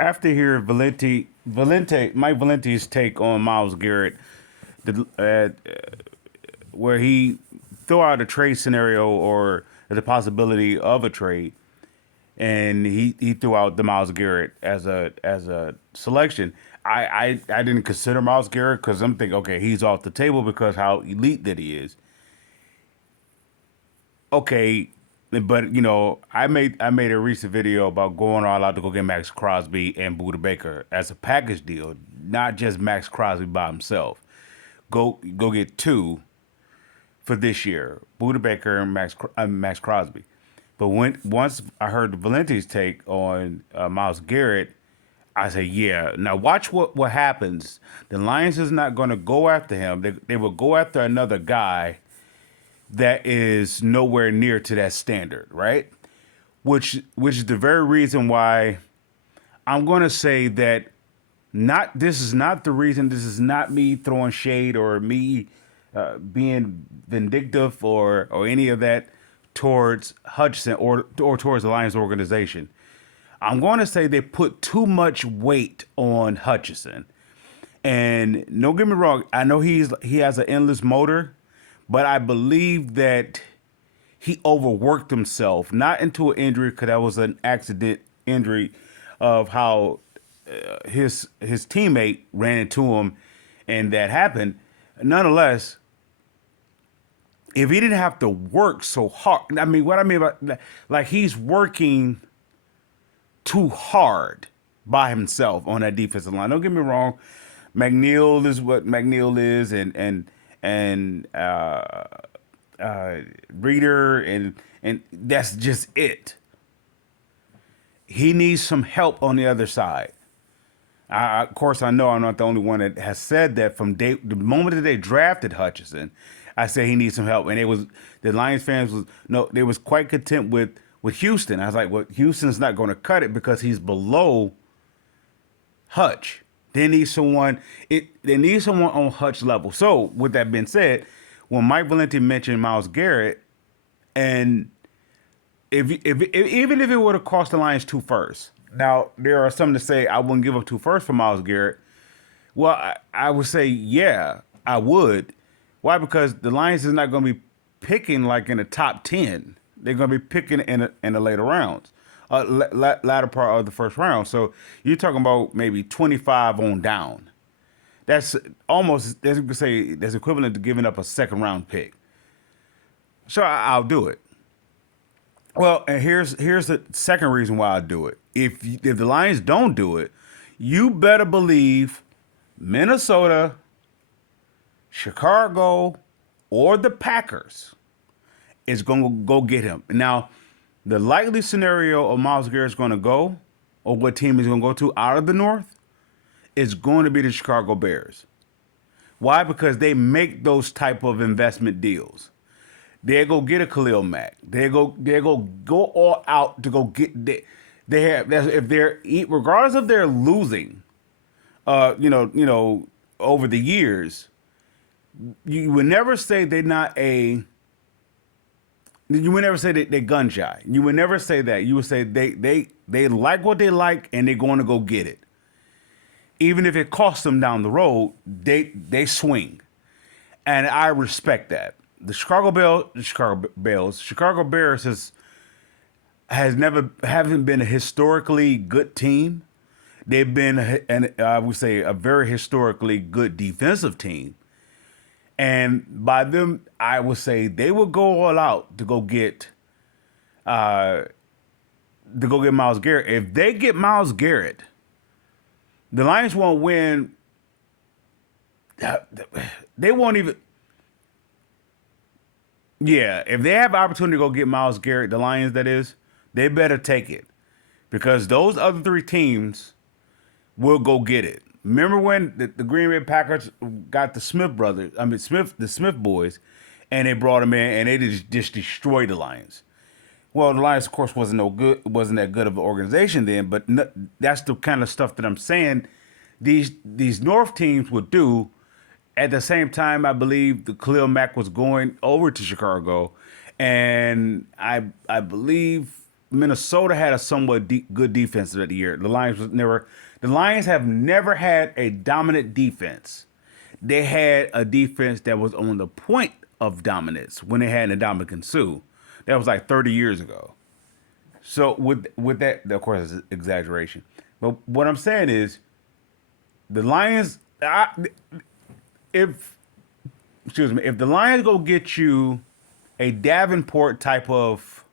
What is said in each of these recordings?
after hearing Mike Valenti's take on Miles Garrett, where he threw out a trade scenario or the possibility of a trade, and he threw out the Miles Garrett as a selection. I didn't consider Miles Garrett because I'm thinking, okay, he's off the table because how elite that he is. Okay, but I made a recent video about going all out to go get Max Crosby and Buda Baker as a package deal, not just Max Crosby by himself. Go get two for this year, Buda Baker and Max Crosby. But once I heard Valenti's take on Miles Garrett, I say, yeah. Now watch what happens. The Lions is not going to go after him. They will go after another guy that is nowhere near to that standard, right? Which is the very reason why I'm going to say that not this is not the reason. This is not me throwing shade or me being vindictive or any of that towards Hutchinson or towards the Lions organization. I'm going to say they put too much weight on Hutchinson. And don't get me wrong, I know he has an endless motor, but I believe that he overworked himself, not into an injury because that was an accident injury of how his teammate ran into him, and that happened. Nonetheless, if he didn't have to work so hard, I mean, what I mean by like he's working too hard by himself on that defensive line. Don't get me wrong, McNeil is what McNeil is, and Reader, and that's just it. He needs some help on the other side. Of course, I know I'm not the only one that has said that from the moment that they drafted Hutchinson. I said he needs some help, and it was the Lions fans was no, they was quite content with Houston. I was like, well, Houston's not going to cut it because he's below Hutch. They need someone. They need someone on Hutch level. So, with that being said, when Mike Valenti mentioned Miles Garrett, and if even if it would have cost the Lions two firsts, now there are some to say I wouldn't give up two firsts for Miles Garrett. Well, I would say yeah, I would. Why? Because the Lions is not going to be picking like in the top 10. They're going to be picking in the later rounds, latter part of the first round. So you're talking about maybe 25 on down. That's almost, as you could say, that's equivalent to giving up a second round pick. So I'll do it. Well, and here's the second reason why I do it. If the Lions don't do it, you better believe Minnesota, Chicago, or the Packers is going to go get him. Now, the likely scenario of Miles Garrett's going to go, or what team he's going to go to out of the North, is going to be the Chicago Bears. Why? Because they make those type of investment deals. They go get a Khalil Mack. They go all out to go get. They have if they're regardless of their losing, over the years, you would never say they're not a. You would never say they're gun shy. You would never say that. You would say they like what they like and they're going to go get it. Even if it costs them down the road, they swing, and I respect that. The Chicago Bears haven't been a historically good team. They've been, I would say, a very historically good defensive team. And by them, I would say they will go all out to go get Miles Garrett. If they get Miles Garrett, the Lions won't win. They won't even. Yeah, if they have the opportunity to go get Miles Garrett, the Lions, that is, they better take it. Because those other three teams will go get it. Remember when the Green Bay Packers got the the Smith boys, and they brought them in, and they just destroyed the Lions. Well, the Lions, of course, wasn't that good of an organization then, but that's the kind of stuff that I'm saying these North teams would do. At the same time, I believe the Khalil Mack was going over to Chicago, and I believe Minnesota had a somewhat good defense that year. The Lions have never had a dominant defense. They had a defense that was on the point of dominance when they had Ndamukong Suh. That was like 30 years ago. So with that, of course, it's exaggeration. But what I'm saying is, the Lions, if the Lions go get you a Davenport type of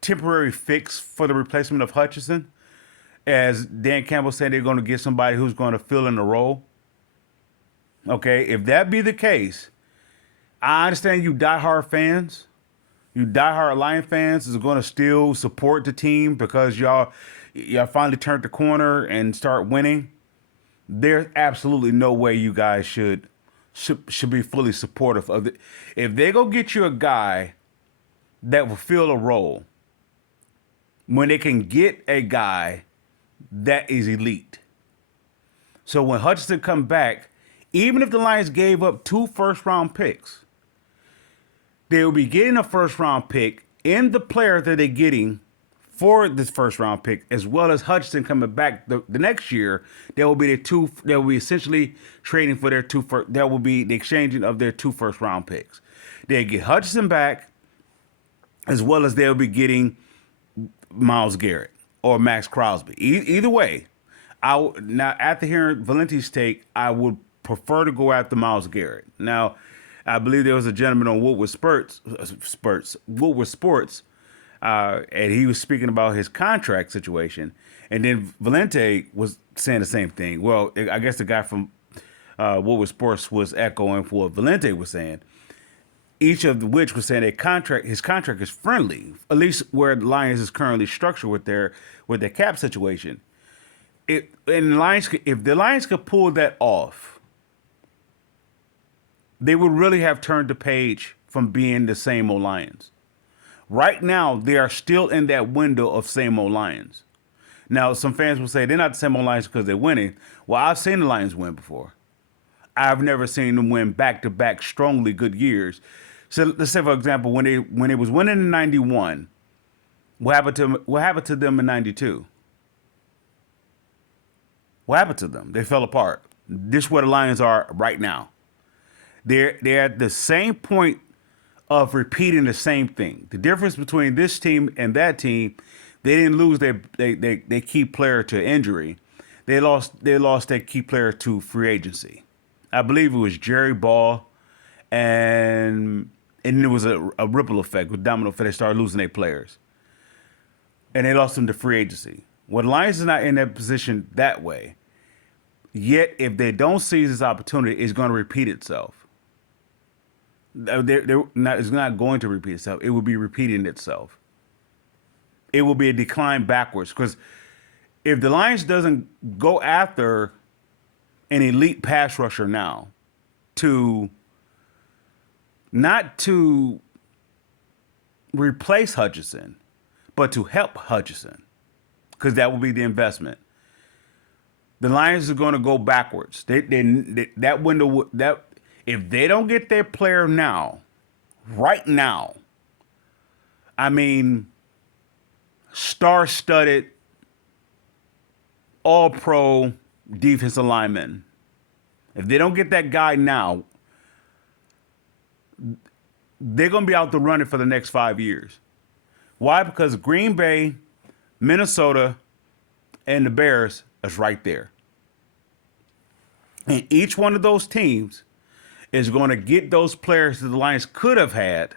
temporary fix for the replacement of Hutchinson, as Dan Campbell said, they're going to get somebody who's going to fill in the role. Okay, if that be the case, I understand you diehard fans. You diehard Lion fans is going to still support the team because y'all finally turned the corner and start winning. There's absolutely no way you guys should be fully supportive of it. If they go get you a guy that will fill a role, when they can get a guy that is elite. So when Hutchinson come back, even if the Lions gave up 2 first-round picks, they will be getting a first-round pick in the player that they're getting for this first-round pick, as well as Hutchinson coming back the next year. There will be they will be essentially trading for their that will be the exchanging of their 2 first-round picks. They get Hutchinson back, as well as they'll be getting Myles Garrett or Max Crosby. Either way, now after hearing Valenti's take, I would prefer to go after Myles Garrett. Now, I believe there was a gentleman on Woodward Sports, and he was speaking about his contract situation. And then Valente was saying the same thing. Well, I guess the guy from Woodward Sports was echoing for what Valente was saying. Each of which was saying his contract is friendly, at least where the Lions is currently structured with their cap situation. If the Lions could pull that off, they would really have turned the page from being the same old Lions. Right now, they are still in that window of same old Lions. Now, some fans will say they're not the same old Lions because they're winning. Well, I've seen the Lions win before. I've never seen them win back-to-back strongly good years. So let's say, for example, when they was winning in '91, what happened to them in '92? What happened to them? They fell apart. This is where the Lions are right now. They're at the same point of repeating the same thing. The difference between this team and that team, they didn't lose their key player to injury. They lost their key player to free agency. I believe it was Jerry Ball, and there was a ripple effect with domino effect. They started losing their players, and they lost them to free agency. Well, the Lions is not in that position that way. Yet, if they don't seize this opportunity, it's going to repeat itself. It's not going to repeat itself. It will be repeating itself. It will be a decline backwards, because if the Lions doesn't go after an elite pass rusher now, not to replace Hutchinson, but to help Hutchinson, because that will be the investment. The Lions are going to go backwards. That window, if they don't get their player now, right now, I mean, star-studded, all-pro defensive lineman, if they don't get that guy now, they're going to be out the running for the next 5 years. Why? Because Green Bay, Minnesota, and the Bears is right there. And each one of those teams is going to get those players that the Lions could have had.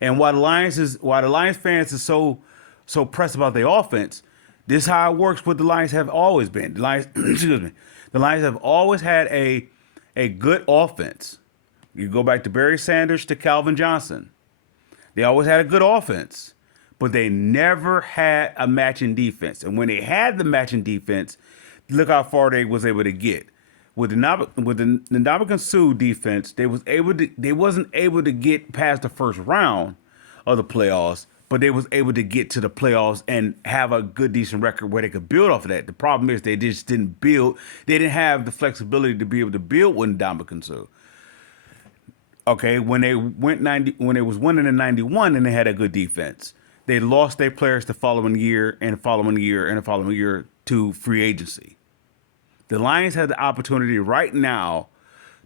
And why the Lions fans is so pressed about the offense, this is how it works. What the Lions have always been. The Lions have always had a good offense. You go back to Barry Sanders to Calvin Johnson. They always had a good offense, but they never had a matching defense. And when they had the matching defense, look how far they was able to get. With the Ndamukong Suh defense, they wasn't able to get past the first round of the playoffs, but they was able to get to the playoffs and have a good, decent record where they could build off of that. The problem is they just didn't build. They didn't have the flexibility to be able to build with Ndamukong Suh. Okay, when they was winning in '91 and they had a good defense, They lost their players the following year and the following year and the following year to free agency. The Lions have the opportunity right now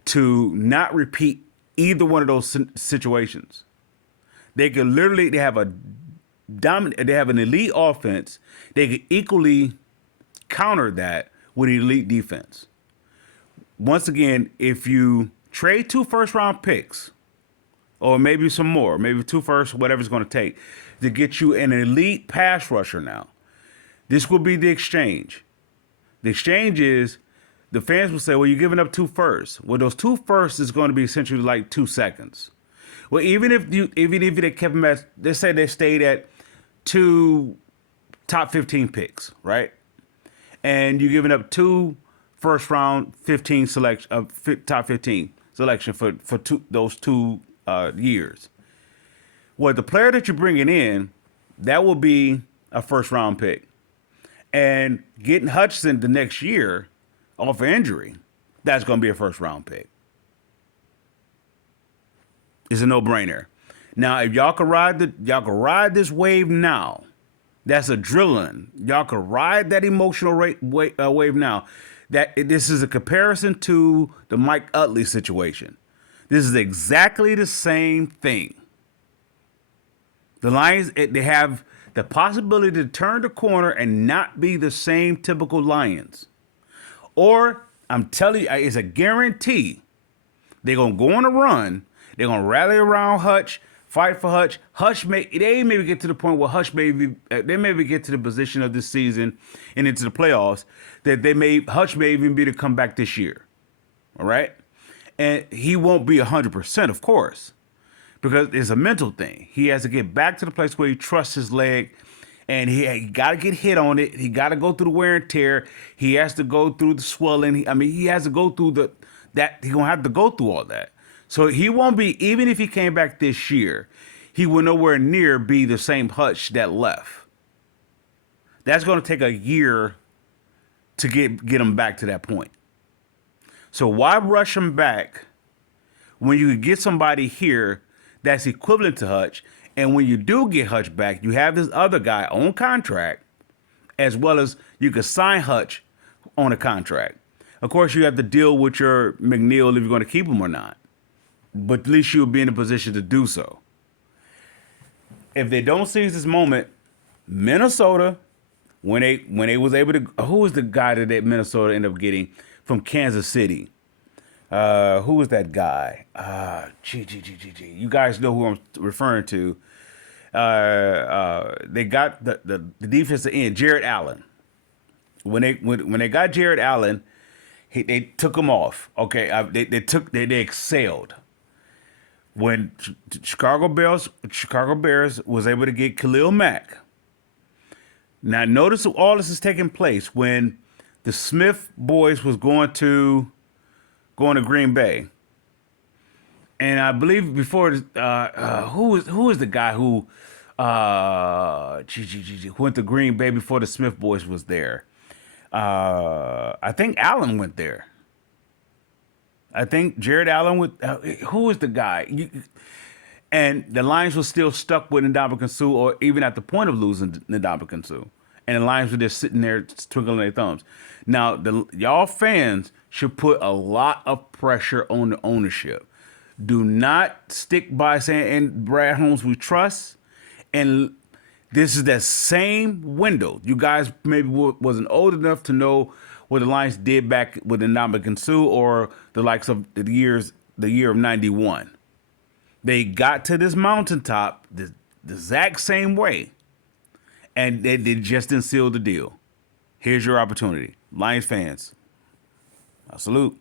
to not repeat either one of those situations. They could literally, they have a dominant, they have an elite offense. They could equally counter that with elite defense. Once again, if you trade 2 first-round picks, or maybe some more, maybe 2 first, whatever it's going to take, to get you an elite pass rusher now, this will be the exchange. The exchange is, the fans will say, well, you're giving up 2 firsts. Well, those 2 firsts is going to be essentially like 2 seconds. Well, even if they kept them at, they say they stayed at 2 top 15 picks, right? And you're giving up 2 first round 15 selection, top 15 selection for those 2 years. Well, the player that you're bringing in, that will be a first round pick. And getting Hutchinson the next year off of injury, that's going to be a first round pick. It's a no brainer. Now, if y'all can ride this wave now. That's adrenaline. Y'all can ride that emotional wave now. That this is a comparison to the Mike Utley situation. This is exactly the same thing. The Lions, they have the possibility to turn the corner and not be the same typical Lions. Or, I'm telling you, it's a guarantee. They're going to go on a run. They're going to rally around Hutch, fight for Hutch. They maybe get to the point where they maybe get to the position of this season and into the playoffs that Hutch may even be to come back this year. All right? And he won't be 100%, of course, because it's a mental thing. He has to get back to the place where he trusts his leg, and he got to get hit on it. He got to go through the wear and tear. He has to go through the swelling. He has to go through that. He's going to have to go through all that. So he won't be, even if he came back this year, he will nowhere near be the same Hutch that left. That's going to take a year to get him back to that point. So why rush him back when you could get somebody here that's equivalent to Hutch? And when you do get Hutch back, you have this other guy on contract, as well as you could sign Hutch on a contract. Of course, you have to deal with your McNeil if you're going to keep him or not. But at least you'll be in a position to do so. If they don't seize this moment, Minnesota, when they was able to, who was the guy that Minnesota ended up getting from Kansas City? Who was that guy? You guys know who I'm referring to. They got the defensive end, Jared Allen. When they got Jared Allen, they took him off. Okay, they excelled. When Chicago Bears was able to get Khalil Mack. Now notice all this is taking place when the Smith boys was going to Green Bay. And I believe before who was the guy who went to Green Bay before the Smith boys was there? I think Allen went there. I think Jared Allen with who was the guy? And the Lions were still stuck with Ndamukong Suh, or even at the point of losing Ndamukong Suh. And the Lions were just sitting there twinkling their thumbs. Now, y'all fans should put a lot of pressure on the ownership. Do not stick by saying, and Brad Holmes we trust. And this is that same window. You guys maybe wasn't old enough to know what the Lions did back with Ndamukong Suh or the likes of the year of 91. They got to this mountaintop the exact same way, and they just didn't seal the deal. Here's your opportunity. Lions fans, I salute.